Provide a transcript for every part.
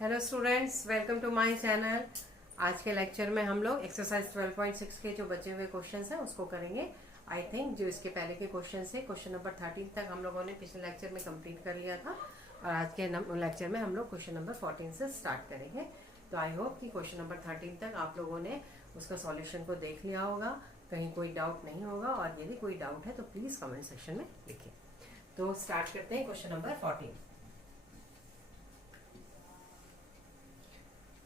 Hello students, welcome to my channel. आज के lecture में हम लोग एक्सरसाइज 12.6 के जो बचे हुए क्वेश्चंस हैं उसको करेंगे। आई थिंक जो इसके पहले के क्वेश्चन है क्वेश्चन नंबर 13 तक हम लोगों ने पिछले लेक्चर में कंप्लीट कर लिया था और आज के लेक्चर में हम लोग क्वेश्चन नंबर 14 से स्टार्ट करेंगे। तो आई होप कि क्वेश्चन नंबर 13 तक आप लोगों ने उसका सॉल्यूशन को देख लिया होगा, कहीं कोई डाउट नहीं होगा, और यदि कोई डाउट है तो प्लीज़ कमेंट सेक्शन में लिखिए। तो स्टार्ट करते हैं क्वेश्चन नंबर 14।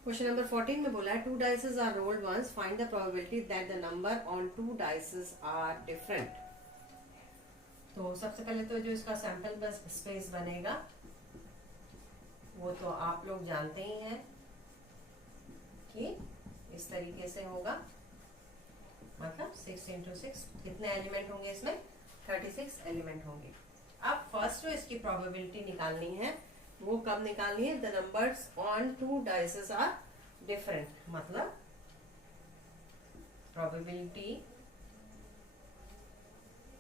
क्वेश्चन नंबर 14 में बोला है 2 dices are rolled once, find the probability that the number on 2 dices are different. तो सबसे पहले तो जो इसका सैंपल बस स्पेस बनेगा वो तो आप लोग जानते ही हैं कि इस तरीके से होगा, मतलब 6 इंटू 6 कितने एलिमेंट होंगे इसमें? 36 एलिमेंट होंगे। अब फर्स्ट जो इसकी प्रोबेबिलिटी निकालनी है वो कब निकालनी है? The numbers on 2 dices are different, मतलब probability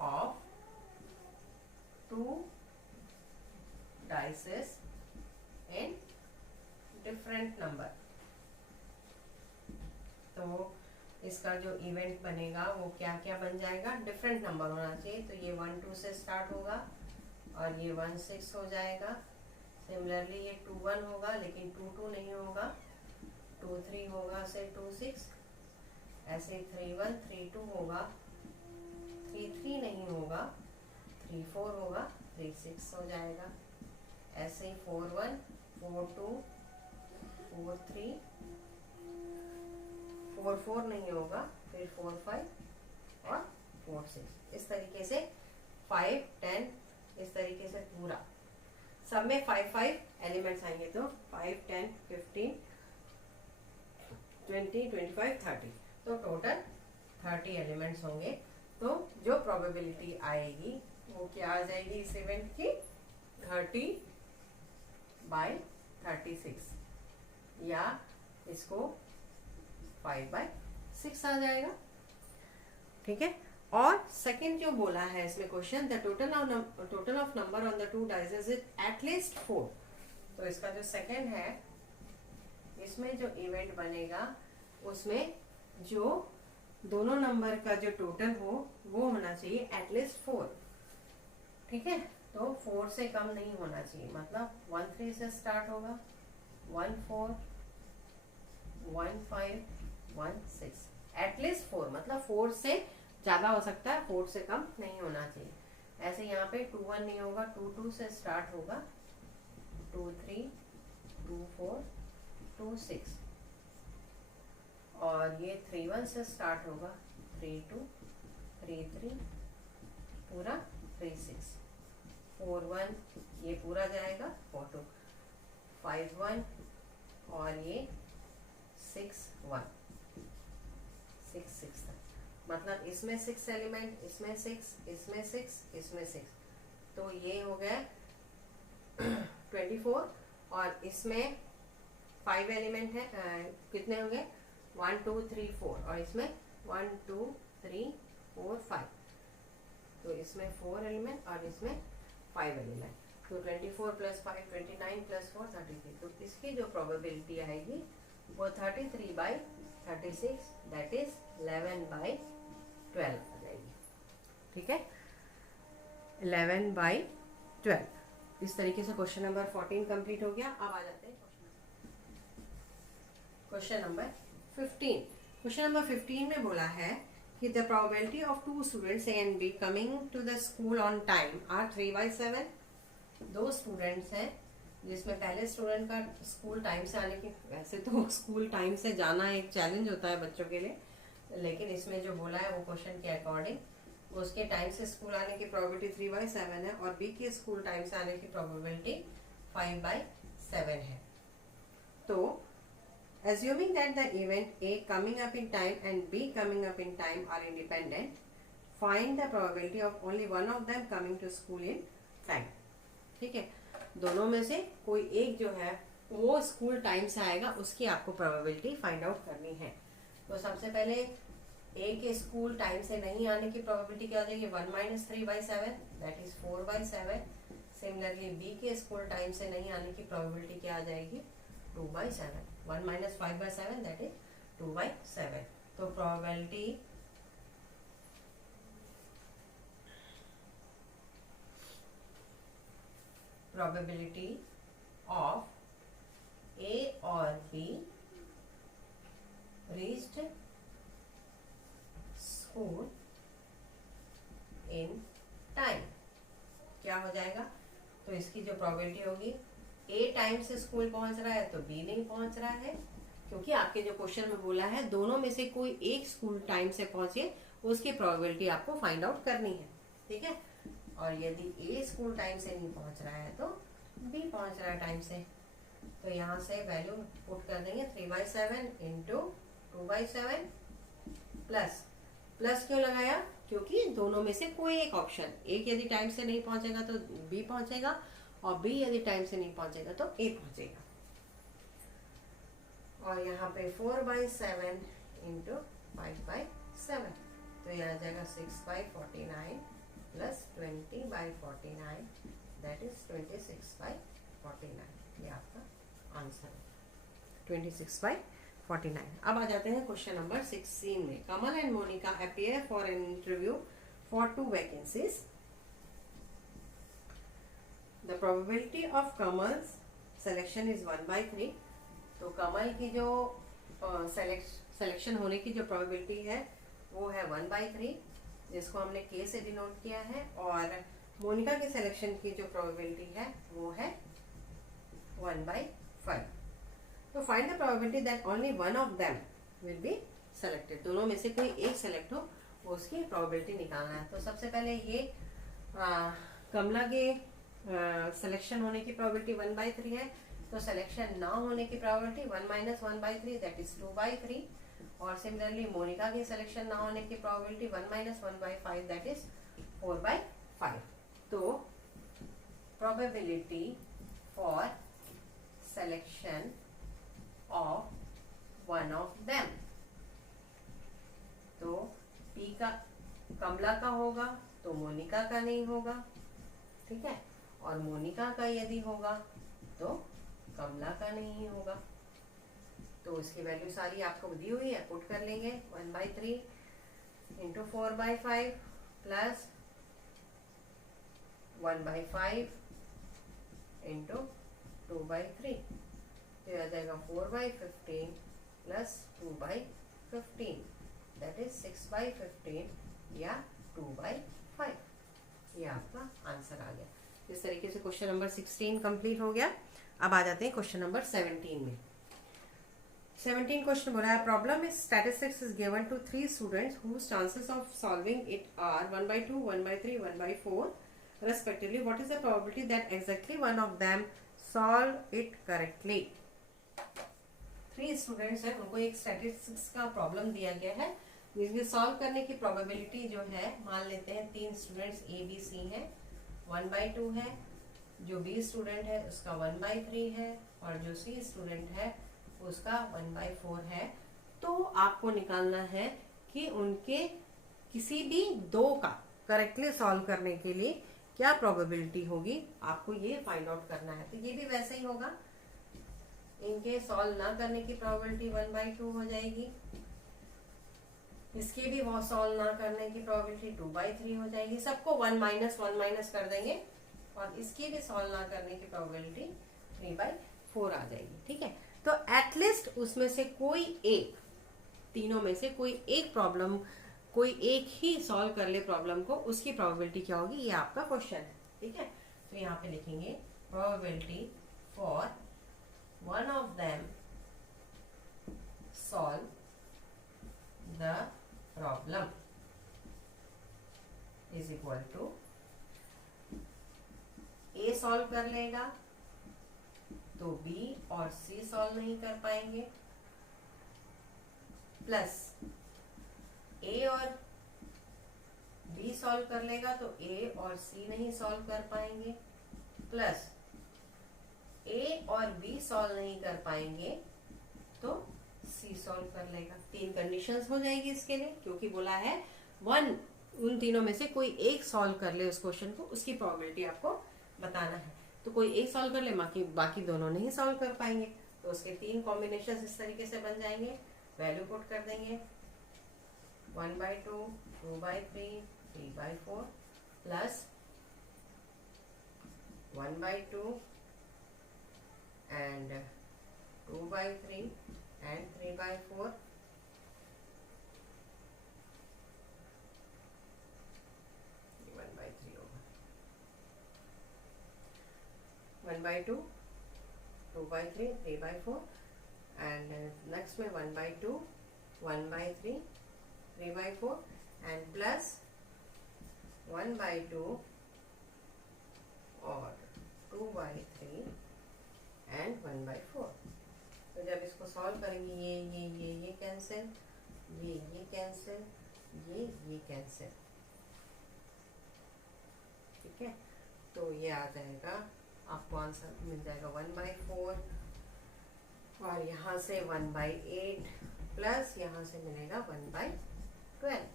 of 2 dices in different number. तो इसका जो इवेंट बनेगा वो क्या क्या बन जाएगा? डिफरेंट नंबर होना चाहिए। तो ये 1 2 से स्टार्ट होगा और ये 1 6 हो जाएगा। सिमिलरली ये 2 1 होगा, लेकिन 2 2 नहीं होगा, 2 3 होगा, से 2 6, ऐसे 3 1 3 2 होगा, 3 3 नहीं होगा, 3 4 होगा, 3 6 हो जाएगा, ऐसे ही 4 1 4 2 4 3 4 4 नहीं होगा, फिर 4 5 और 4 6। इस तरीके से 5 10, इस तरीके से पूरा सब में 5 5 एलिमेंट्स आएंगे। तो 5 10 15 20 25 30, तो टोटल 30 एलिमेंट्स होंगे। तो जो प्रोबेबिलिटी आएगी वो क्या आ जाएगी इस इवेंट की? 30/36, या इसको 5/6 आ जाएगा। ठीक है। और सेकंड जो बोला है इसमें question, the total of number on the 2 dices is at least 4। तो इसका जो सेकंड है इसमें जो इवेंट बनेगा उसमें जो दोनों नंबर का जो टोटल हो वो होना चाहिए एटलीस्ट 4। ठीक है। तो 4 से कम नहीं होना चाहिए, मतलब 1 3 से स्टार्ट होगा, 1 4 1 5 1 6, एटलीस्ट 4 मतलब 4 से ज्यादा हो सकता है, 4 से कम नहीं होना चाहिए। ऐसे यहाँ पे 2 1 नहीं होगा, 2 2 से स्टार्ट होगा, 2 3 2 4 2 6, और ये 3 1 से स्टार्ट होगा, 3 2 3 3 पूरा 3 6, 4 1 ये पूरा जाएगा, 4 2 5 1 और ये 6 1 6 6 तक, मतलब इसमें 6 एलिमेंट, इसमें 6, इसमें 6, इसमें 6, तो ये हो गया 24। और इसमें 5 एलिमेंट है, कितने हो गए? 1 2 3 4, और इसमें 1 2 3 4 5, तो इसमें 4 एलिमेंट और इसमें 5 एलिमेंट, तो 24 + 5 29 + 4 33। तो इसकी जो प्रोबेबिलिटी आएगी वो 33/36, दैट इज 11/12 आ जाएगी। ठीक है, 11/12। इस तरीके से क्वेश्चन नंबर 14 कंप्लीट हो गया। अब आ जाते हैं क्वेश्चन नंबर 15। क्वेश्चन नंबर 15 में बोला है कि the probability of 2 students A and B coming to the school on time are 3/7। 2 students हैं जिसमें पहले स्टूडेंट का स्कूल टाइम से आने की, वैसे तो स्कूल टाइम से जाना एक चैलेंज होता है बच्चों के लिए, लेकिन इसमें जो बोला है वो क्वेश्चन के अकॉर्डिंग उसके टाइम से स्कूल आने की प्रोबेबिलिटी 3/7 है, और बी के स्कूल टाइम से आने की प्रोबेबिलिटी 5/7 है। तो assuming that the event A coming up in time and B coming up in time are independent, find the probability of only one of them coming to school in time। ठीक है, दोनों में से कोई एक जो है वो स्कूल टाइम से आएगा, उसकी आपको प्रोबेबिलिटी फाइंड आउट करनी है। तो सबसे पहले ए के स्कूल टाइम से नहीं आने की प्रोबेबिलिटी क्या हो जाएगी? 1 - 3/7, दैट इज 4/7। सिमिलरली बी के स्कूल टाइम से नहीं आने की प्रोबेबिलिटी क्या आ जाएगी? 2/7. 1 minus 5/7 that is 2/7. तो probability of A or B reached school in time क्या हो जाएगा? तो इसकी जो प्रोबेबिलिटी होगी, A टाइम से स्कूल पहुंच रहा है तो B नहीं पहुंच रहा है, क्योंकि आपके जो क्वेश्चन में बोला है दोनों में से कोई एक स्कूल टाइम से पहुंचे, उसकी प्रोबेबिलिटी आपको फाइंड आउट करनी है, ठीक है। और यदि A स्कूल टाइम से नहीं पहुंच रहा है तो B पहुंच रहा है टाइम से, तो यहाँ से वैल्यू पुट कर देंगे 3/7 इंटू 2/7 प्लस क्यों लगाया? क्योंकि दोनों में से कोई एक ऑप्शन, एक यदि टाइम से नहीं पहुंचेगा तो B पहुंचेगा, और B यदि टाइम से नहीं पहुंचेगा तो A पहुंचेगा। और यहाँ पे 4/7 इंटू 5/7, तो यह आ जाएगा 6/49 प्लस 20/49, दैट इज 26/49। ये आपका आंसर है 26/49। अब आ जाते हैं क्वेश्चन नंबर 16 में। Kamal and Monica appear for an interview for 2 vacancies. The probability of Kamal's selection is 1/3। तो कमल की जो सिलेक्शन होने की जो प्रोबेबिलिटी है वो है 1/3, जिसको हमने के से डिनोट किया है, और मोनिका के सिलेक्शन की जो प्रोबेबिलिटी है वो है 1/5। तो find the probability that only one of them will be selected. दोनों में से कोई एक सेलेक्ट हो, उसकी प्रोबेबिलिटी निकालना है। तो सबसे पहले ये कमला के सिलेक्शन होने की प्रोबेबिलिटी 1/3 है, तो सिलेक्शन ना होने की प्रोबेबिलिटी 1 minus 1/3 दैट इज 2/3। और सिमिलरली मोनिका के सिलेक्शन ना होने की प्रोबेबिलिटी 1 minus 1/5 दैट इज 4/5। तो probability for selection of one of them, तो P का कमला का होगा तो मोनिका का नहीं होगा, ठीक है, और मोनिका का यदि होगा तो कमला का नहीं होगा। तो इसकी वैल्यू सारी आपको दी हुई है, पुट कर लेंगे 1/3 इंटू 4/5 प्लस 1/5 इंटू 2/3, तो आ जाएगा 4/15 प्लस 2/15 दैट इज 6/15 या 2/5। ये आपका आंसर आ गया। इस तरीके से क्वेश्चन नंबर 16 कंप्लीट हो गया। अब आ जाते हैं क्वेश्चन नंबर 17 में। 17 क्वेश्चन बोला है, problem is statistics is given to 3 students whose chances of solving it are 1/2, 1/3, 1/4 respectively. What is the probability that exactly one of them solve it correctly? 3 students हैं, उनको एक स्टैटिस्टिक्स का problem दिया गया है, जिसके सॉल्व करने की प्रोबेबिलिटी जो है, मान लेते हैं 3 स्टूडेंट्स A B C हैं, 1/2 है, जो B स्टूडेंट है उसका 1/3 है, और जो C स्टूडेंट है उसका 1/4 है। तो आपको निकालना है कि उनके किसी भी 2 का करेक्टली सॉल्व करने के लिए क्या प्रोबेबिलिटी होगी, आपको ये फाइंड आउट करना है। तो ये भी वैसे ही होगा, इनके सॉल्व ना करने की प्रोबेबिलिटी 1/2 हो जाएगी, इसके भी वो सॉल्व ना करने की प्रोबेबिलिटी 2/3 हो जाएगी, सबको 1 माइनस कर देंगे, और इसकी भी सॉल्व ना करने की प्रोबेबिलिटी 3/4 आ जाएगी, ठीक है। तो एटलीस्ट उसमें से कोई एक, तीनों में से कोई एक प्रॉब्लम, कोई एक ही सॉल्व कर ले प्रॉब्लम को, उसकी प्रोबेबिलिटी क्या होगी, ये आपका क्वेश्चन है, ठीक है। तो यहाँ पे लिखेंगे probability for one of them solve the problem is equal to A solve कर लेगा तो B और C सॉल्व नहीं कर पाएंगे, प्लस A और B सॉल्व कर लेगा तो A और C नहीं सॉल्व कर पाएंगे, प्लस A और B सॉल्व नहीं कर पाएंगे तो C सॉल्व कर लेगा। 3 कंडीशंस हो जाएगी इसके लिए, क्योंकि बोला है 1 उन तीनों में से कोई एक सॉल्व कर ले उस क्वेश्चन को, उसकी प्रोबेबिलिटी आपको बताना है। तो कोई एक सॉल्व कर ले, बाकी दोनों नहीं सॉल्व कर पाएंगे, तो उसके 3 कॉम्बिनेशन इस तरीके से बन जाएंगे। वैल्यू पुट कर देंगे 1/2, 2/3, 3/4 प्लस 1/2 and 2/3 and 3/4 1/3 होगा 1/2, 2/3, 3/4 and next में 1/2, 1/3, 3/4 and plus 1/2 और 2/3 and 1/4। तो जब इसको सॉल्व करेंगे ये कैंसिल, ये कैंसिल, ये कैंसिल, ठीक है। तो ये आ जाएगा, आपको आंसर मिल जाएगा 1/4 और यहाँ से 1/8 प्लस यहाँ से मिलेगा 1/12।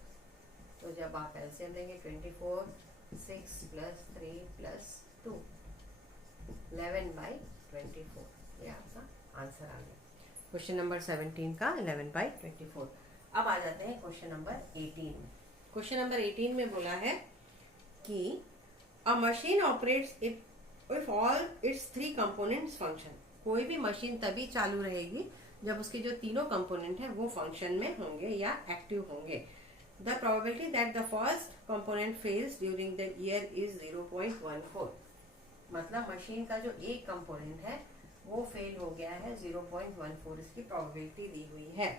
तो जब आप एलसीएम लेंगे 24, 6 प्लस 3 प्लस 2 11/24, ये आपका आंसर आ गया क्वेश्चन नंबर 17 का 11/24। अब आ जाते हैं क्वेश्चन नंबर 18 में। क्वेश्चन नंबर 18 में बोला है कि अ machine operates if all it's 3 components function. कोई भी मशीन तभी चालू रहेगी जब उसके जो तीनों कंपोनेंट है वो फंक्शन में होंगे या एक्टिव होंगे। The probability that the first component fails during the year is 0.14। मतलब मशीन का जो एक कंपोनेंट है वो फेल हो गया है 0.14, इसकी प्रोबेबिलिटी दी हुई है।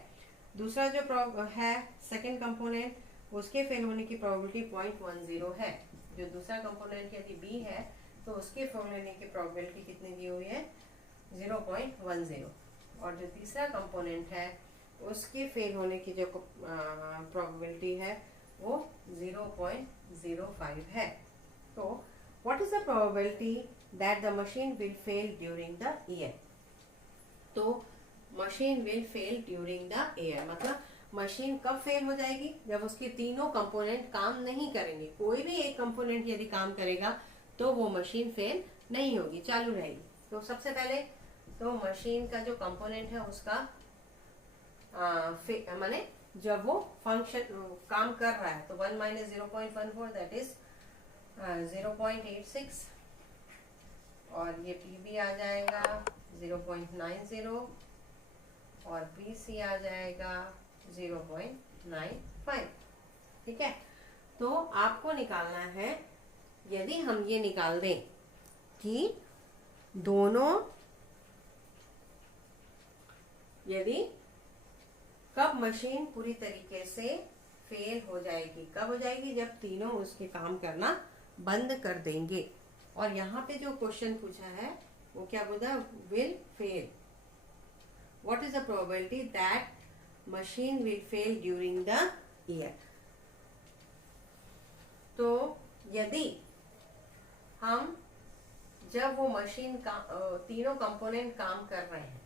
दूसरा जो है सेकंड कंपोनेंट, उसके फेल होने की प्रोबेबिलिटी 0.10 है। जो दूसरा कंपोनेंट यदि बी है तो उसके फेल होने की प्रोबेबिलिटी कितनी दी हुई है 0.10। और जो तीसरा कंपोनेंट है उसके फेल होने की जो प्रोबेबिलिटी है वो 0.05 है। तो what is the probability that the machine will fail during the year. तो machine will fail during the year मतलब मशीन कब फेल हो जाएगी, जब उसके तीनों कंपोनेंट काम नहीं करेंगे। कोई भी एक कंपोनेंट यदि काम करेगा तो वो मशीन फेल नहीं होगी, चालू रहेगी। तो सबसे पहले तो मशीन का जो कंपोनेंट है उसका माने जब वो फंक्शन काम कर रहा है तो 1 - 0.14 दैट इज 0.86 और ये पीबी आ जाएगा 0.90 और पीसी आ जाएगा 0.95, ठीक है। तो आपको निकालना है, यदि हम ये निकाल दें कि दोनों यदि कब मशीन पूरी तरीके से फेल हो जाएगी, कब हो जाएगी, जब तीनों उसके काम करना बंद कर देंगे। और यहाँ पे जो क्वेश्चन पूछा है वो क्या बोला, will fail. What is the probability that machine will fail during the year. तो यदि हम जब वो मशीन का तीनों कंपोनेंट काम कर रहे हैं,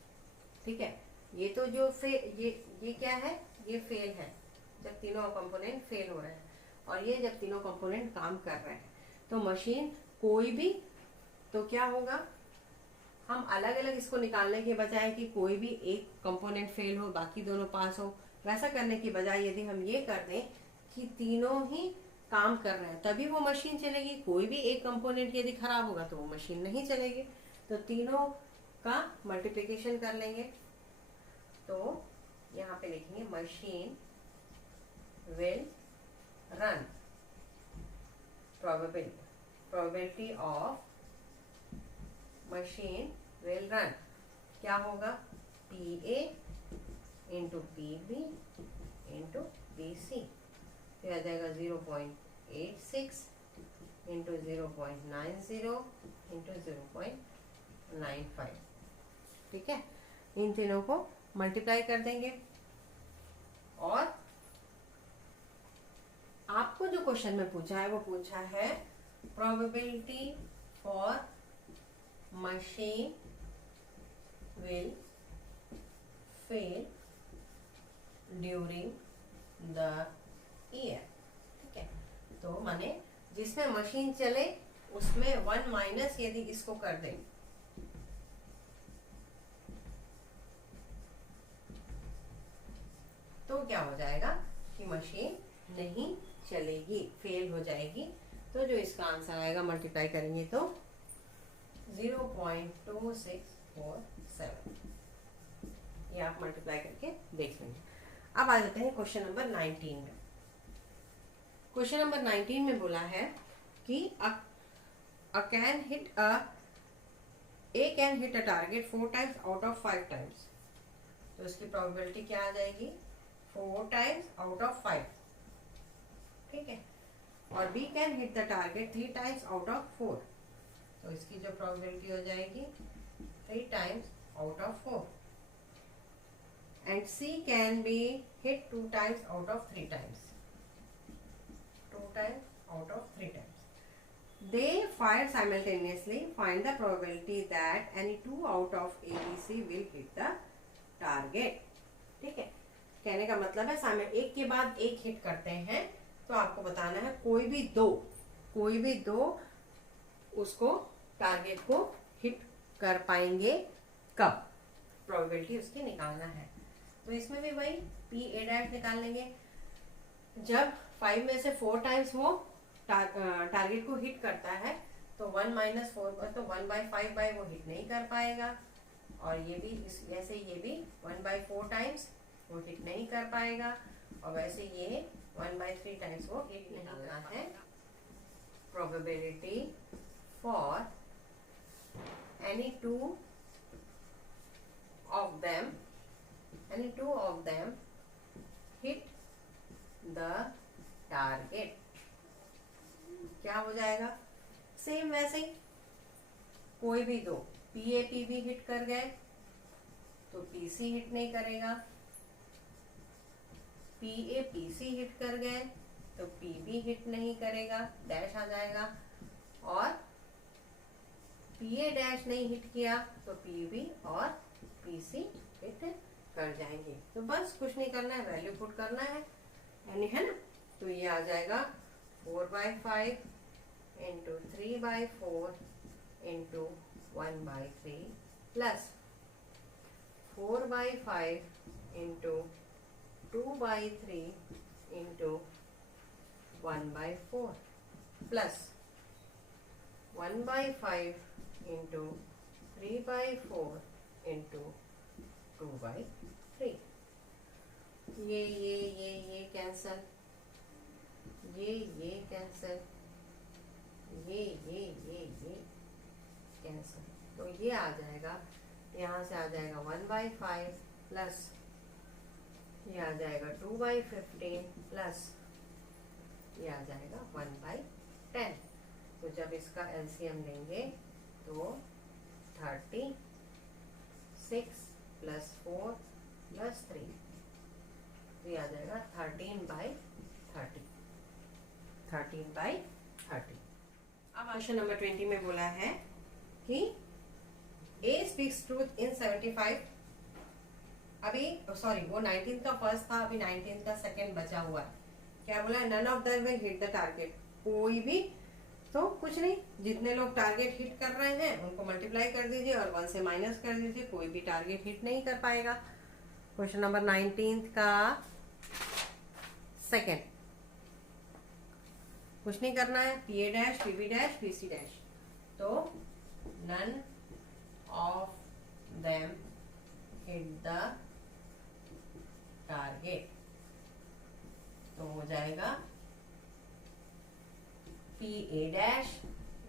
ठीक है, ये तो जो ये क्या है, ये फेल है जब तीनों कंपोनेंट फेल हो रहे हैं, और ये जब तीनों कंपोनेंट काम कर रहे हैं। तो मशीन कोई भी, तो क्या होगा, हम अलग अलग इसको निकालने के बजाय कि कोई भी एक कंपोनेंट फेल हो बाकी दोनों पास हो, वैसा करने की बजाय यदि हम ये कर दें कि तीनों ही काम कर रहे हैं तभी वो मशीन चलेगी। कोई भी एक कंपोनेंट यदि खराब होगा तो वो मशीन नहीं चलेगी। तो तीनों का मल्टीप्लिकेशन कर लेंगे। तो यहाँ पे लिखेंगे machine will run, probability of machine will run क्या होगा, PA into PB into BC, तो आ जाएगा 0.86 इंटू 0.90 इंटू 0.95, ठीक है। इन तीनों को मल्टीप्लाई कर देंगे। और आपको जो क्वेश्चन में पूछा है वो पूछा है probability for machine will fail during the year, ठीक है। तो माने जिसमें मशीन चले उसमें 1 माइनस यदि इसको कर दें क्या हो जाएगा कि मशीन नहीं चलेगी, फेल हो जाएगी। तो जो इसका आंसर आएगा मल्टीप्लाई करेंगे तो 0.2647, ये आप मल्टीप्लाई करके देख लेंगे। अब आ जाते हैं क्वेश्चन नंबर 19 में। क्वेश्चन नंबर 19 में बोला है कि A can hit a target 4 times out of 5 times। तो इसकी प्रोबेबिलिटी क्या आ जाएगी, 4 times out of 5, ठीक है। और B can hit the target 3 times out of 4, तो इसकी जो प्रोबेबिलिटी हो जाएगी 3 times out of 4। And C can be hit 2 times out of 3 times, 2 times out of 3 times। They fire simultaneously. Find the probability that any 2 out of A, B, C will hit the target। ठीक है, कहने का मतलब है एक के बाद एक हिट करते हैं, तो आपको बताना है कोई भी दो उसको टारगेट को हिट कर पाएंगे कब, प्रोबेबिलिटी उसकी निकालना है। तो इसमें भी वही P(A' निकाल लेंगे। जब 5 में से 4 टाइम्स वो टारगेट को हिट करता है तो 1 - 4 तो 1/5 वो हिट नहीं कर पाएगा। और ये भी वैसे ये भी 1/4 टाइम्स वो हिट नहीं कर पाएगा, और वैसे ये 1/3 टाइम्स वो हिट नहीं करना है। Probability for any two of them hit the target क्या हो जाएगा, सेम वैसे ही कोई भी दो PA PB हिट कर गए तो PC हिट नहीं करेगा, PA PC हिट कर गए तो PB हिट नहीं करेगा, डैश आ जाएगा। और PA डैश नहीं हिट किया तो PB और PC हिट कर जाएंगे। तो बस कुछ नहीं करना है, वैल्यू पुट करना है, यानी है ना। तो ये आ जाएगा 4/5 into 3/4 into 1/3 plus 4/5 into 2/3 into 1/4 plus 1/5 into 3/4 into 2/3। ये कैंसल, ये कैंसल, ये कैंसल। तो ये आ जाएगा, यहाँ से आ जाएगा 1/5 प्लस ये आ जाएगा 2/15 प्लस ये आ जाएगा 1/10। तो जब इसका LCM लेंगे तो 36 प्लस 4 प्लस 3, तो ये आ जाएगा 13/30। अब क्वेश्चन नंबर 20 में बोला है कि A speaks truth in 75। अभी सॉरी वो 19 का फर्स्ट था, अभी 19 का सेकंड बचा हुआ है। क्या बोला है, none of them will hit the target। कोई भी, तो कुछ नहीं, जितने लोग टारगेट हिट कर रहे हैं उनको मल्टीप्लाई कर दीजिए और 1 से माइनस कर दीजिए, कोई भी टारगेट हिट नहीं कर पाएगा। क्वेश्चन नंबर 19 का सेकंड, कुछ नहीं करना है, PA dash PB dash PC dash. तो none of them hit the target, तो हो जाएगा PA dash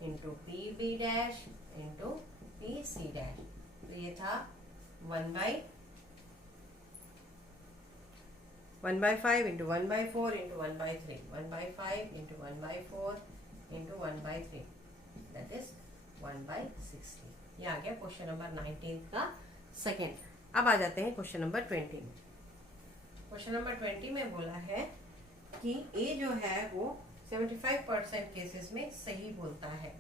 into PB dash into PC dash. तो ये था 1/5 into 1/4 into 1/3, 1/5 into 1/4 into 1/3, that is 1/60। ये आ गया क्वेश्चन नंबर 19 का सेकेंड। अब आ जाते हैं क्वेश्चन नंबर 20 में। क्वेश्चन नंबर 20 में बोला है कि A जो है वो 75% केसेस में सही बोलता है,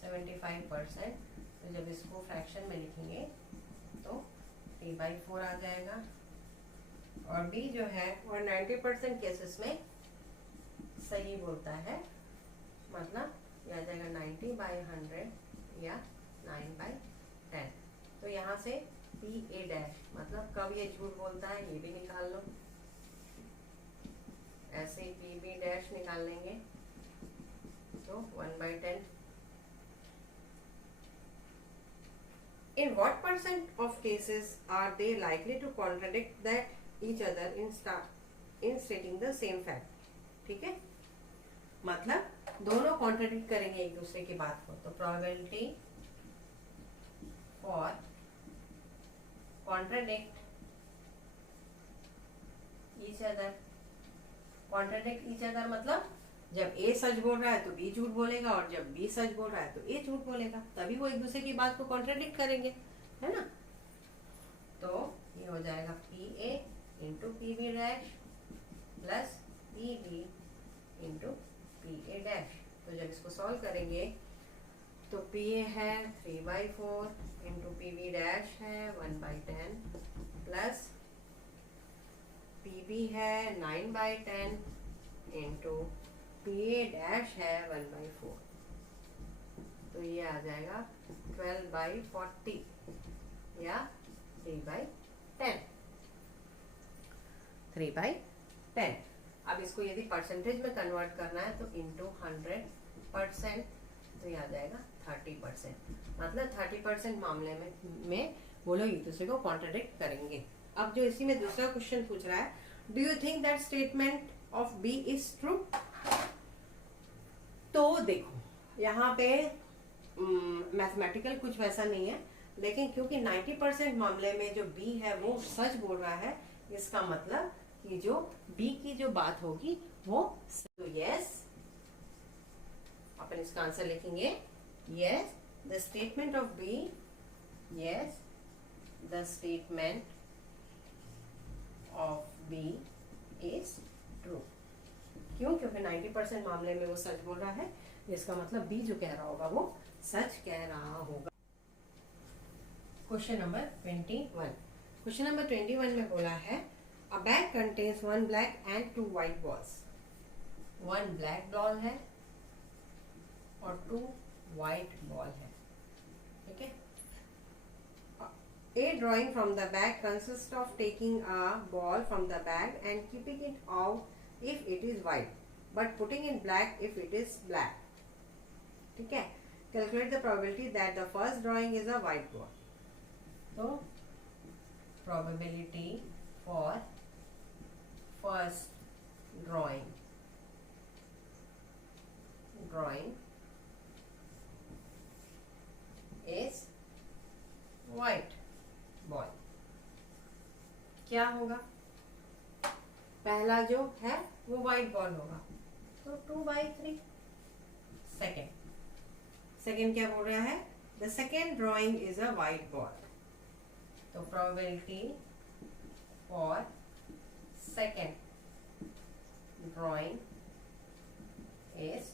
75%। तो जब इसको फ्रैक्शन में लिखेंगे तो 3/4 आ जाएगा। और B जो है वो 90% केसेस में सही बोलता है, मतलब ये आ जाएगा 90/100 या 9/10। तो यहाँ से पी ए डैश, मतलब कब ये झूठ बोलता है ये भी निकाल लो, ऐसे ही पी बी डैश निकाल लेंगे तो 1/10। In what percent of cases are they likely to contradict that each other in stating the same fact? ठीक है, मतलब दोनों कॉन्ट्रडिक्ट करेंगे एक दूसरे की बात को, तो probability for contradict each other, contradict each other मतलब जब ए सच बोल रहा है तो बी झूठ बोलेगा, और जब बी सच बोल रहा है तो ए झूठ बोलेगा, तभी वो एक दूसरे की बात को कॉन्ट्रडिक्ट करेंगे, है ना। तो ये हो जाएगा P A into P B dash plus P B into P A dash. तो जब इसको सॉल्व करेंगे तो पी ए है 3/4 इंटू पी बी डैश है 1/10 प्लस पी बी है 9/10 इंटू पी ए डैश है 1/4, तो ये आ जाएगा 12/40 या 3/10, 3/10। अब इसको यदि परसेंटेज में कन्वर्ट करना है तो इंटू 100%, तो ये आ जाएगा 30%, मतलब 30% मामले में वो लोग एक दूसरे को कॉन्ट्रडिक्ट करेंगे। अब जो इसी में दूसरा क्वेश्चन पूछ रहा है, do you think that statement of B is true? तो देखो यहाँ पे मैथमेटिकल कुछ वैसा नहीं है, लेकिन क्योंकि 90% मामले में जो बी है वो सच बोल रहा है, इसका मतलब कि जो बी की जो बात होगी वो तो यस, अपन इसका आंसर लिखेंगे yes the statement of B, yes the statement of B is true. क्यों? क्योंकि 90% मामले में वो सच बोल रहा है, इसका मतलब बी जो कह रहा होगा वो सच कह रहा होगा। क्वेश्चन नंबर 21, क्वेश्चन नंबर 21 में बोला है अ bag contains 1 black and 2 white balls. 1 black ball है और 2 व्हाइट बॉल है, ठीक है। A drawing from the bag consists of taking a ball from the bag and keeping it out if it is white, but putting in black if it is black. ठीक है, calculate the probability that the first drawing is a white ball. तो probability for first drawing is white ball। क्या होगा? पहला जो है वो white ball होगा, तो 2/3। सेकेंड क्या बोल रहा है? The second drawing is a white ball, तो probability for second drawing is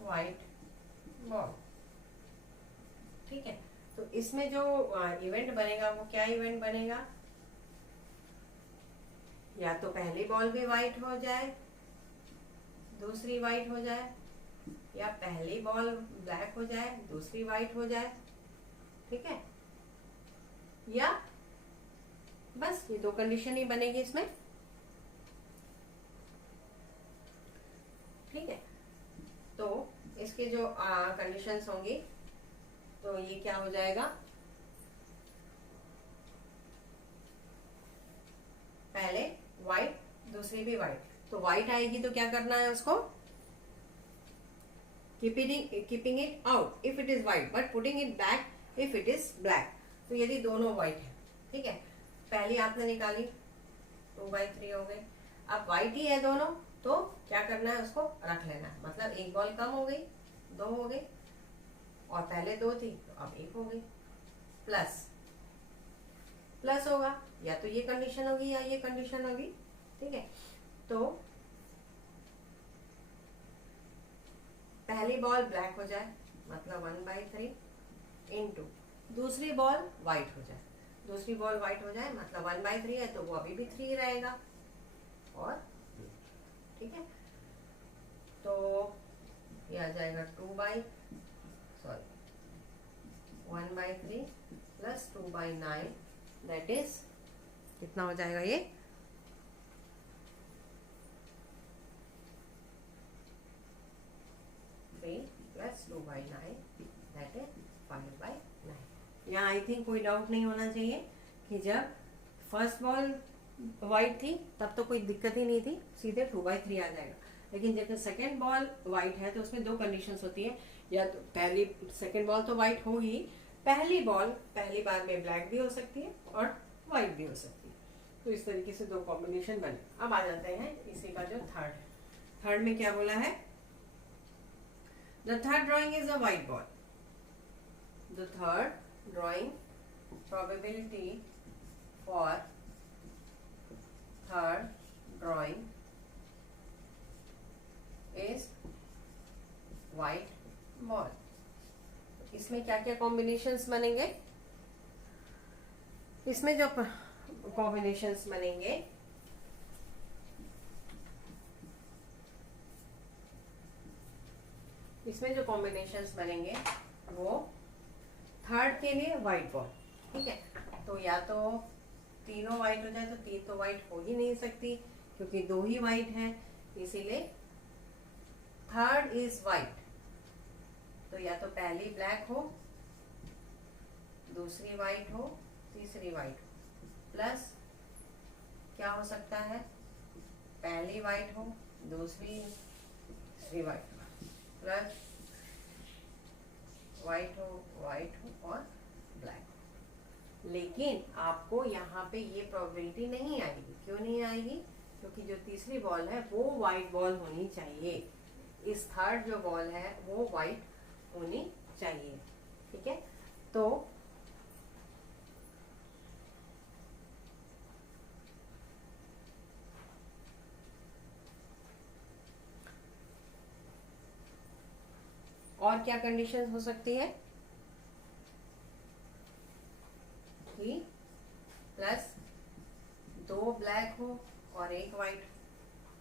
white ball, ठीक है। तो इसमें जो इवेंट बनेगा वो क्या इवेंट बनेगा? या तो पहली बॉल भी व्हाइट हो जाए, दूसरी व्हाइट हो जाए, या पहली बॉल ब्लैक हो जाए, दूसरी व्हाइट हो जाए, ठीक है। या बस ये दो कंडीशन ही बनेगी इसमें, ठीक है। तो इसके जो कंडीशंस होंगी तो ये क्या हो जाएगा? पहले व्हाइट, दूसरी भी व्हाइट, तो व्हाइट आएगी तो क्या करना है उसको? Keeping it out if it is white but putting it back if it is black. तो यदि दोनों व्हाइट है, ठीक है, पहली आपने निकाली 2/3 हो गई, अब व्हाइट ही है दोनों, तो क्या करना है? उसको रख लेना है, मतलब एक बॉल कम हो गई, 2 हो गई, और पहले 2 थी तो अब 1 हो गई, प्लस होगा, या तो ये कंडीशन होगी या ये कंडीशन होगी, ठीक है। तो पहली बॉल ब्लैक हो जाए मतलब 1/3 इंटू दूसरी बॉल व्हाइट हो जाए, दूसरी बॉल व्हाइट हो जाए मतलब 1/3 है तो वो अभी भी 3 रहेगा, और ठीक है, तो ये आ जाएगा 1/3 प्लस प्लस 2/9 दैट इज कितना हो जाएगा ये 3 प्लस 2/9 दैट इज 5/9। यहाँ आई थिंक कोई डाउट नहीं होना चाहिए कि जब फर्स्ट बॉल वाइट थी तब तो कोई दिक्कत ही नहीं थी, सीधे 2/3 आ जाएगा। लेकिन जब सेकेंड बॉल वाइट है तो उसमें दो कंडीशंस होती है, या तो पहली सेकेंड बॉल तो वाइट होगी, पहली बॉल पहली बार में ब्लैक भी हो सकती है और वाइट भी हो सकती है। तो इस तरीके से दो कॉम्बिनेशन बने। अब आ जाते हैं इसी का जो थर्ड है। थर्ड में क्या बोला है, the third drawing is a white ball. The third drawing probability for third drawing is white ball. इसमें क्या क्या कॉम्बिनेशंस बनेंगे, इसमें जो कॉम्बिनेशंस बनेंगे वो थर्ड के लिए वाइट बॉल, ठीक है। तो या तो तीनों वाइट हो जाए, तो तीन तो वाइट हो ही नहीं सकती क्योंकि दो ही वाइट है, इसीलिए थर्ड इज वाइट। तो या तो पहली ब्लैक हो, दूसरी वाइट हो, तीसरी वाइट हो, प्लस क्या हो सकता है, पहली वाइट हो, दूसरी तीसरी वाइट हो, प्लस वाइट हो और ब्लैक हो। लेकिन आपको यहाँ पे ये प्रोबेबिलिटी नहीं आएगी। क्यों नहीं आएगी, क्योंकि जो तीसरी बॉल है वो वाइट बॉल होनी चाहिए, इस थर्ड जो बॉल है वो वाइट होनी चाहिए, ठीक है। तो और क्या कंडीशन हो सकती है कि प्लस दो ब्लैक हो और एक वाइट।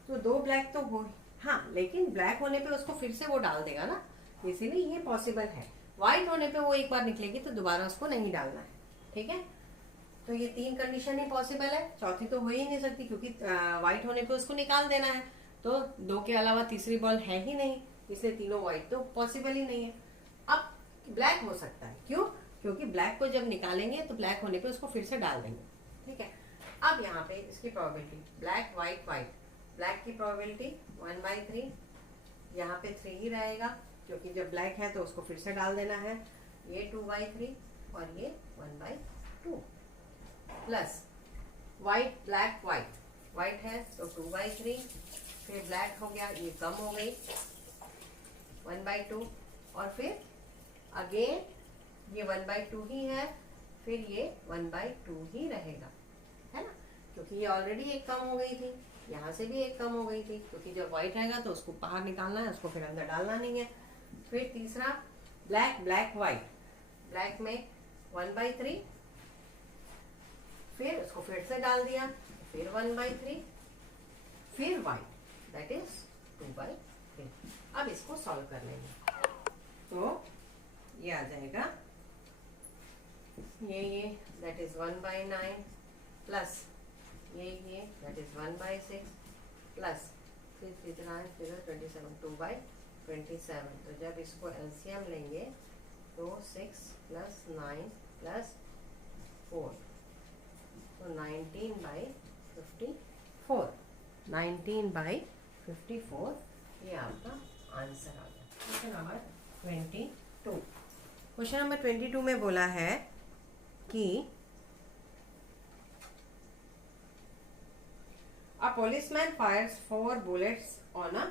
तो दो ब्लैक तो हो, हाँ, लेकिन ब्लैक होने पे उसको फिर से वो डाल देगा ना, इसीलिए ये पॉसिबल है। व्हाइट होने पे वो एक बार निकलेगी तो दोबारा उसको नहीं डालना है, ठीक है। तो ये तीन कंडीशन ही पॉसिबल है, चौथी तो हो ही नहीं सकती क्योंकि व्हाइट होने पे उसको निकाल देना है, तो दो के अलावा तीसरी बॉल है ही नहीं, इसलिए तीनों व्हाइट तो पॉसिबल ही नहीं है। अब ब्लैक हो सकता है, क्यों, क्योंकि ब्लैक को जब निकालेंगे तो ब्लैक होने पे उसको फिर से डाल देंगे, ठीक है। अब यहाँ पे इसकी probability black white white, black की प्रोबेबिलिटी 1/3, यहाँ पे 3 ही रहेगा क्योंकि जब ब्लैक है तो उसको फिर से डाल देना है, ये 2/3 और ये 1/2, plus white black white, white है तो 2/3, फिर ब्लैक हो गया, ये कम हो गई 1/2, और फिर अगेन ये 1/2 ही है, फिर ये 1/2 ही रहेगा, है ना, क्योंकि ये ऑलरेडी एक कम हो गई थी, यहाँ से भी एक कम हो गई थी, क्योंकि जब व्हाइट रहेगा तो उसको बाहर निकालना है, उसको फिर अंदर डालना नहीं है। फिर तीसरा ब्लैक ब्लैक वाइट, ब्लैक में 1/3, फिर उसको फिर से डाल दिया, फिर 1/3, फिर वाइट दैट इज 2/3। अब इसको सॉल्व कर लेंगे, तो ये आ जाएगा ये दैट इज 1/9 प्लस ये दैट इज 1/6 प्लस 27 2/27। तो जब इसको एलसीएम लेंगे तो 6 + 9 + 4, तो 19/54, 19/54 ये आपका आंसर आ गया। Question number 22। क्वेश्चन नंबर 22 में बोला है कि A policeman fires 4 bullets on a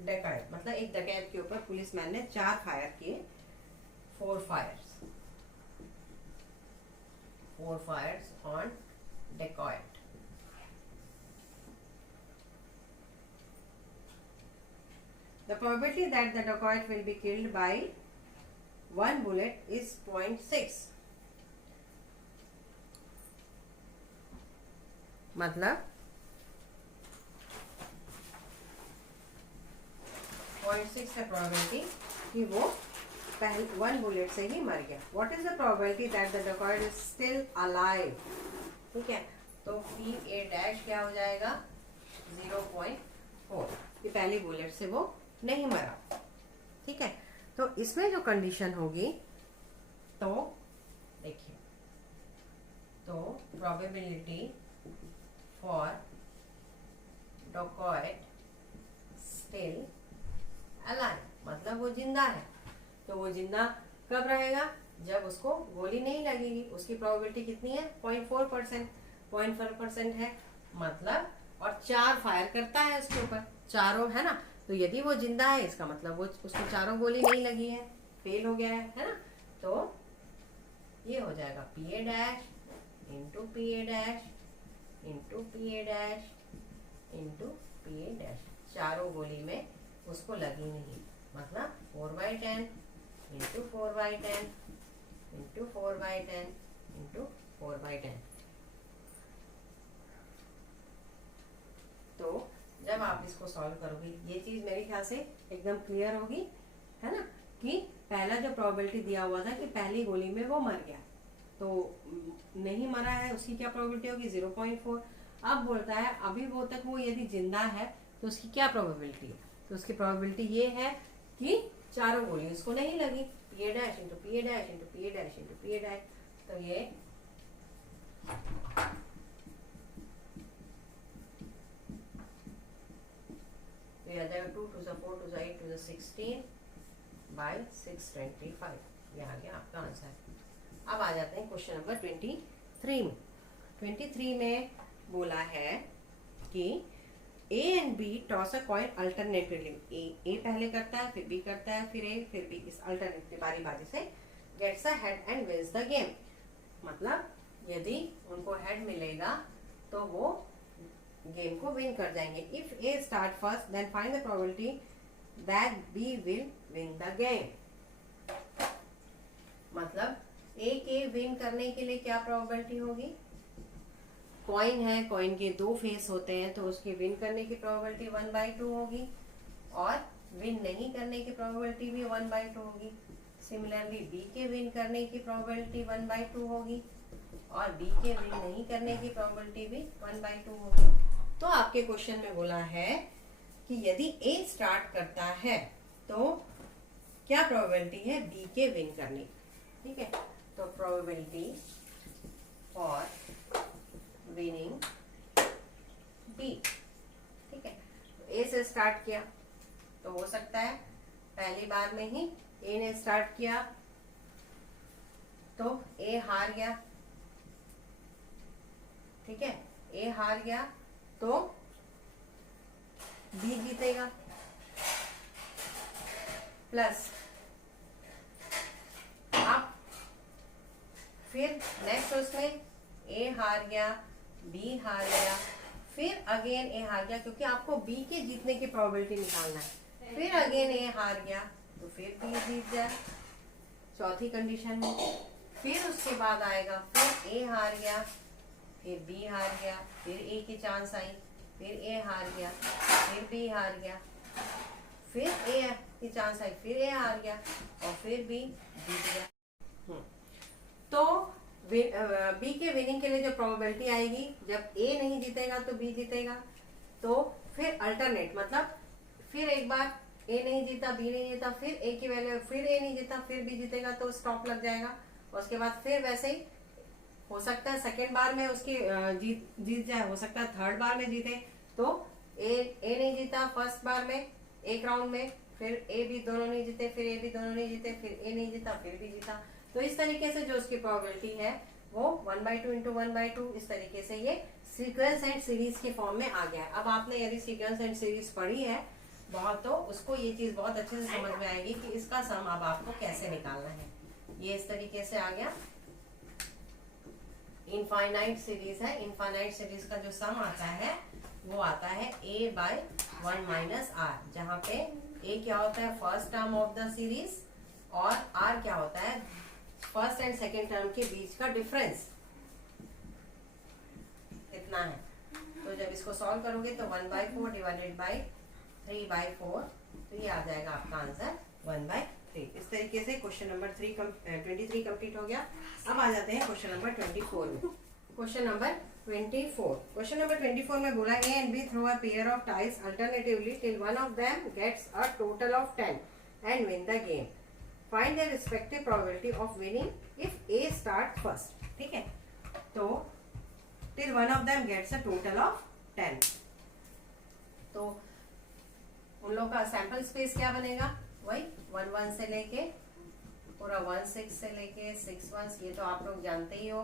डकैत, मतलब एक डकैत के ऊपर पुलिसमैन ने 4 फायर किए, 4 fires on dacoit. The probability that the dacoit will be killed by 1 bullet is 0.6, मतलब 0.6 है प्रोबेबिलिटी कि वो पहले 1 बुलेट से ही मर गया। What is the probability that the decoyed is still alive? ठीक है, तो पी ए डैश क्या हो जाएगा 0.4, ये पहली बुलेट से वो नहीं मरा। ठीक है, तो इसमें जो कंडीशन होगी तो देखिए, तो probability for dacoits still alive, मतलब वो जिंदा है। तो वो जिंदा कब रहेगा? जब उसको गोली नहीं लगेगी। उसकी प्रोबेबिलिटी कितनी है? 0.4%। 0.4% है मतलब, और 4 फायर करता है उसके ऊपर, चारों, है ना। तो यदि वो जिंदा है इसका मतलब वो उसको चारों गोली नहीं लगी है, फेल हो गया है ना। तो ये हो जाएगा P A dash into P A dash into P A dash into P A dash, चारों गोली में उसको लगी नहीं, मतलब 4/10 इंटू 4/10 इंटू 4/10 इंटू 4/10। तो जब आप इसको सॉल्व करोगे ये चीज मेरे ख्याल से एकदम क्लियर होगी, है ना, कि पहला जो प्रोबेबिलिटी दिया हुआ था कि पहली गोली में वो मर गया, तो नहीं मरा है, उसकी क्या प्रोबेबिलिटी होगी 0.4। अब बोलता है अभी वो तक वो यदि जिंदा है तो उसकी क्या प्रोबेबिलिटी है? तो उसकी प्रोबेबिलिटी ये है कि चारों गोली उसको नहीं लगी, P A dash into P A dash into P A dash into P A dash. तो ये आ जाएगा 2 2 4 2 8 2 16 बाय 625, ये आ गया आपका आंसर। अब आ जाते हैं क्वेश्चन नंबर 23 में। 23 में बोला है कि A and B toss a coin alternatively. A पहले करता है, फिर बी करता है, फिर ए, फिर बी, इस अल्टरनेटिव बारी बारी से gets a head and wins the game. मतलब यदि उनको हेड मिलेगा तो वो गेम को विन कर जाएंगे। If A start first then find the probability that B will win the game. मतलब ए के विन करने के लिए क्या प्रोबेबिलिटी होगी? कॉइन है, कॉइन के 2 फेस होते हैं, तो उसके विन करने की प्रोबेबिलिटी 1/2 होगी, और विन नहीं करने की प्रोबेबिलिटी भी 1/2 होगी। सिमिलरली बी के विन करने की प्रोबेबिलिटी 1/2 होगी, और बी के विन नहीं करने की प्रोबेबिलिटी भी 1/2 होगी। तो आपके क्वेश्चन में बोला है कि यदि ए स्टार्ट करता है तो क्या प्रोबेबिलिटी है बी के विन करने की? ठीक है, तो प्रोबेबिलिटी फॉर विनिंग बी, ठीक है, तो ए से स्टार्ट किया तो हो सकता है पहली बार में ही ए ने स्टार्ट किया तो ए हार गया। ठीक है, ए हार गया तो बी जीतेगा, प्लस अब फिर नेक्स्ट उसमें ए हार गया, बी हार गया, फिर अगेन ए हार गया, क्योंकि आपको बी के जीतने की प्रोबेबिलिटी निकालना है। फिर अगेन ए हार गया तो फिर बी जीत जाए चौथी कंडीशन में। फिर उसके बाद आएगा फिर ए हार गया, फिर बी हार गया, फिर ए की चांस आई, फिर ए हार गया, फिर बी हार गया, फिर ए की चांस आई, फिर ए हार गया, और फिर बी जीत गया। तो बी के विनिंग के लिए जो प्रोबेबिलिटी आएगी, जब ए नहीं जीतेगा तो बी जीतेगा, तो फिर अल्टरनेट, मतलब फिर एक बार ए नहीं जीता, बी नहीं जीता, फिर ए की वैल्यू, फिर ए नहीं जीता, फिर बी जीतेगा, तो स्टॉप लग जाएगा। उसके बाद फिर वैसे ही हो सकता है सेकेंड बार में उसकी जीत जाए, हो सकता है थर्ड बार में जीते। तो ए नहीं जीता फर्स्ट बार में एक राउंड में, फिर ए बी दोनों नहीं जीते, फिर ए बी दोनों नहीं जीते, फिर ए नहीं जीता, फिर बी जीता। तो इस तरीके से जो उसकी प्रोबेबिलिटी है वो 1/2 इंटू 1/2, इस तरीके से ये सीक्वेंस एंड सीरीज के फॉर्म में आ गया है। अब आपने यदि सीक्वेंस एंड सीरीज पढ़ी है बहुत, तो उसको ये चीज बहुत अच्छे से समझ में आएगी कि इसका सम अब आपको कैसे निकालना है। ये इस तरीके से आ गया। इनफाइनाइट सीरीज है, इनफाइनाइट सीरीज का जो सम आता है वो आता है a/1 माइनस r, जहाँ पे a क्या होता है first term of the series, और r क्या होता है फर्स्ट एंड सेकेंड टर्म के बीच का डिफरेंस, इतना है। तो जब इसको सॉल्व करोगे तो 1/4 डिवाइडेड बाई 3/4, तो ये आ जाएगा आपका आंसर 1/4। 3। इस तरीके से क्वेश्चन नंबर 23 कंप्लीट हो गया। अब आ जाते हैं क्वेश्चन नंबर 24 में। क्वेश्चन नंबर 24 में बोला A and B throw a pair of tiles alternatively till one of them gets a total of 10 and win the game. Find the respective probability of winning if A start first. ठीक है, तो till one of them gets a total of 10, तो उन लोगों का sample space क्या बनेगा, वही 1 1 से लेके पूरा 1 6 से लेके 6 1, ये तो आप लोग जानते ही हो।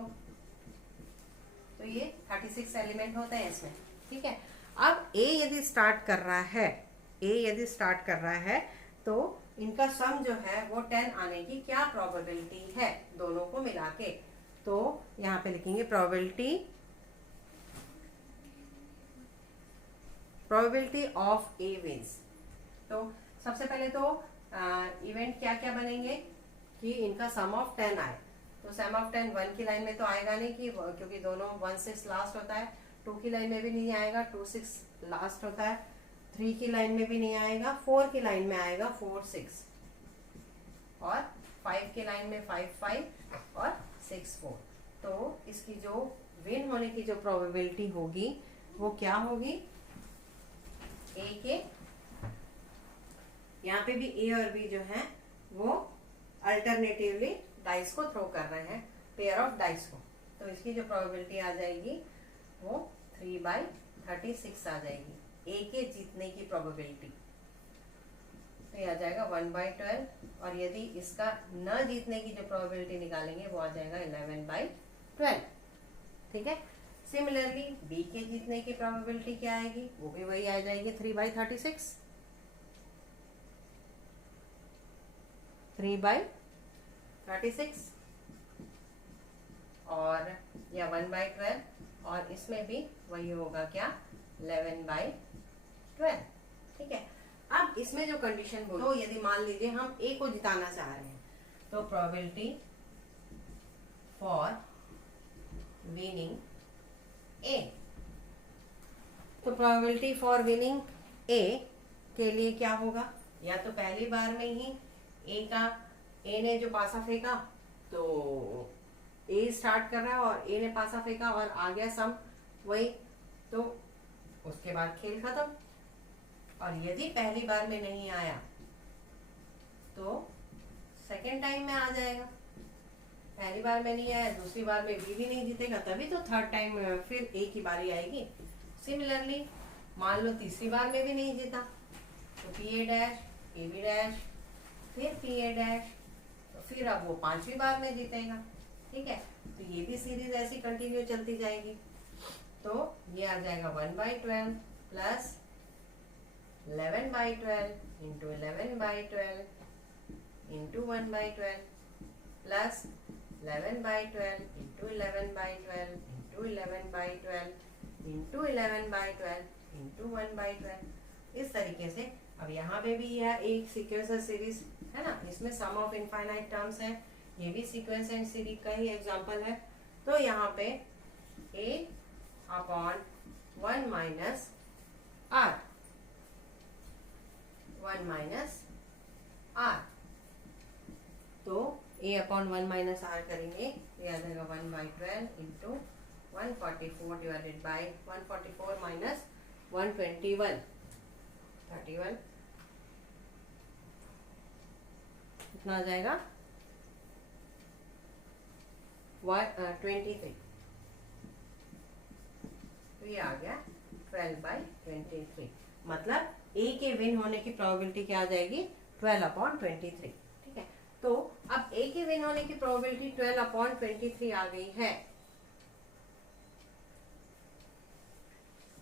तो ये 36 एलिमेंट होते हैं इसमें। ठीक है, अब ए यदि स्टार्ट कर रहा है तो इनका सम जो है वो 10 आने की क्या प्रोबेबिलिटी है दोनों को मिला के। तो यहाँ पे लिखेंगे प्रोबेबिलिटी ऑफ ए विंस। तो सबसे पहले तो इवेंट क्या क्या बनेंगे कि इनका सम ऑफ 10 आए। तो सम ऑफ 10 1 की लाइन में तो आएगा नहीं कि क्योंकि दोनों 1 6 लास्ट होता है। 2 की लाइन में भी नहीं आएगा, 2 6 लास्ट होता है। 3 की लाइन में भी नहीं आएगा, 4 की लाइन में आएगा 4 6, और 5 की लाइन में 5 5 और 6 4। तो इसकी जो विन होने की जो प्रोबेबिलिटी होगी वो क्या होगी, ए के यहाँ पे भी ए और बी जो है वो अल्टरनेटिवली डाइस को थ्रो कर रहे हैं, पेयर ऑफ डाइस को। तो इसकी जो प्रोबेबिलिटी आ जाएगी वो 3/36 आ जाएगी, ए के जीतने की प्रोबेबिलिटी। तो ये आ जाएगा 1/12, और यदि इसका न जीतने की जो प्रोबेबिलिटी निकालेंगे वो आ जाएगा 11/12। ठीक है, सिमिलरली बी के जीतने की प्रोबेबिलिटी क्या आएगी, वो भी वही आ जाएगी 3/36, 3/36, और या 1/12, और इसमें भी वही होगा क्या, 11/12। ठीक है, अब इसमें जो कंडीशन बोलो, तो यदि मान लीजिए हम ए को जिताना चाह रहे हैं तो प्रोबेबिलिटी फॉर विनिंग ए, तो प्रोबेबिलिटी फॉर विनिंग ए के लिए क्या होगा, या तो पहली बार में ही ए ने जो पासा फेंका तो ए स्टार्ट कर रहा है और ए ने पासा फेंका और आ गया सम वही, तो उसके बाद खेल खत्म। और यदि पहली बार में नहीं आया तो सेकेंड टाइम में आ जाएगा। पहली बार में नहीं आया, दूसरी बार में बी भी नहीं जीतेगा, तभी तो थर्ड टाइम फिर ए की बारी आएगी। सिमिलरली मान लो तीसरी बार में भी नहीं जीता तो P A dash, A B dash, फिर पी ए डैश, तो फिर अब वो 5वीं बार में जीतेगा। ठीक है, तो ये भी सीरीज ऐसी कंटिन्यू चलती जाएगी। तो ये आ जाएगा 1/12 plus 11/12 into 11/12 into 1/12 plus 11/12 into 11/12 into 11/12 into 11/12 into 1/12। इस तरीके से अब यहाँ पे भी यह एक सीक्वेंस और सीरीज है ना, इसमें सम ऑफ इनफाइनाइट टर्म्स है, ये भी सीक्वेंस एंड सीरीज का ही एग्जांपल है। तो यहाँ पे a upon 1 minus r, 1 minus r, तो a अपॉन 1 माइनस r करेंगे, ये आ जाएगा 1/12 इंटू 144 डिवाइडेड बाई 144 माइनस 121, 31, कितना आ जाएगा 23। तो ये आ गया 12/23, मतलब ए के विन होने की प्रोबेबिलिटी क्या आ जाएगी 12/23। ठीक है, तो अब ए के विन होने की प्रोबेबिलिटी 12/23 आ गई है।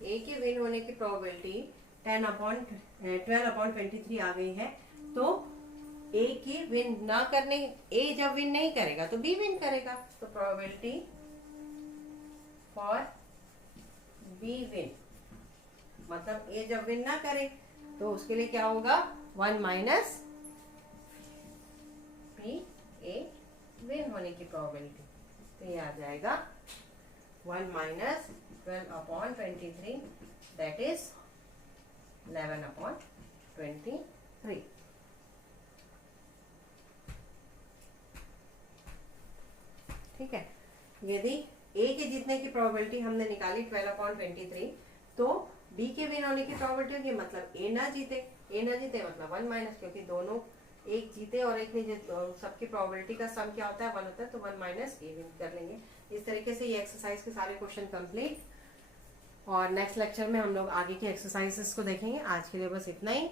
ए के विन होने की प्रोबेबिलिटी 12/23 आ गई है। तो ए की विन ना करने, ए जब विन नहीं करेगा तो बी विन करेगा, तो प्रोबेबिलिटी फॉर बी विन, मतलब ए जब विन ना करे तो उसके लिए क्या होगा 1 माइनस बी ए विन होने की प्रोबेबिलिटी। तो ये आ जाएगा 1 माइनस 12/23, दैट इज 11/23। ठीक है। यदि ए के जीतने की प्रोबेबिलिटी हमने निकाली 12/23, तो बी के विन होने की प्रोबेबिलिटी होगी, मतलब ए ना जीते मतलब 1 माइनस, क्योंकि दोनों एक जीते और एक नहीं जीते, सबकी प्रोबेबिलिटी का सम क्या होता है 1 होता है, तो 1 माइनस ए विन कर लेंगे। इस तरीके से ये एक्सरसाइज के सारे क्वेश्चन कंप्लीट, और नेक्स्ट लेक्चर में हम लोग आगे के एक्सरसाइजेस को देखेंगे। आज के लिए बस इतना ही,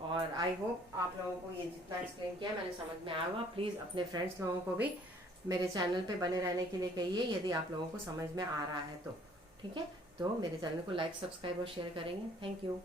और आई होप आप लोगों को ये जितना एक्सप्लेन किया मैंने समझ में आया होगा। प्लीज़ अपने फ्रेंड्स लोगों को भी मेरे चैनल पे बने रहने के लिए कहिए, यदि आप लोगों को समझ में आ रहा है तो, ठीक है। तो मेरे चैनल को लाइक, सब्सक्राइब और शेयर करेंगे। Thank you.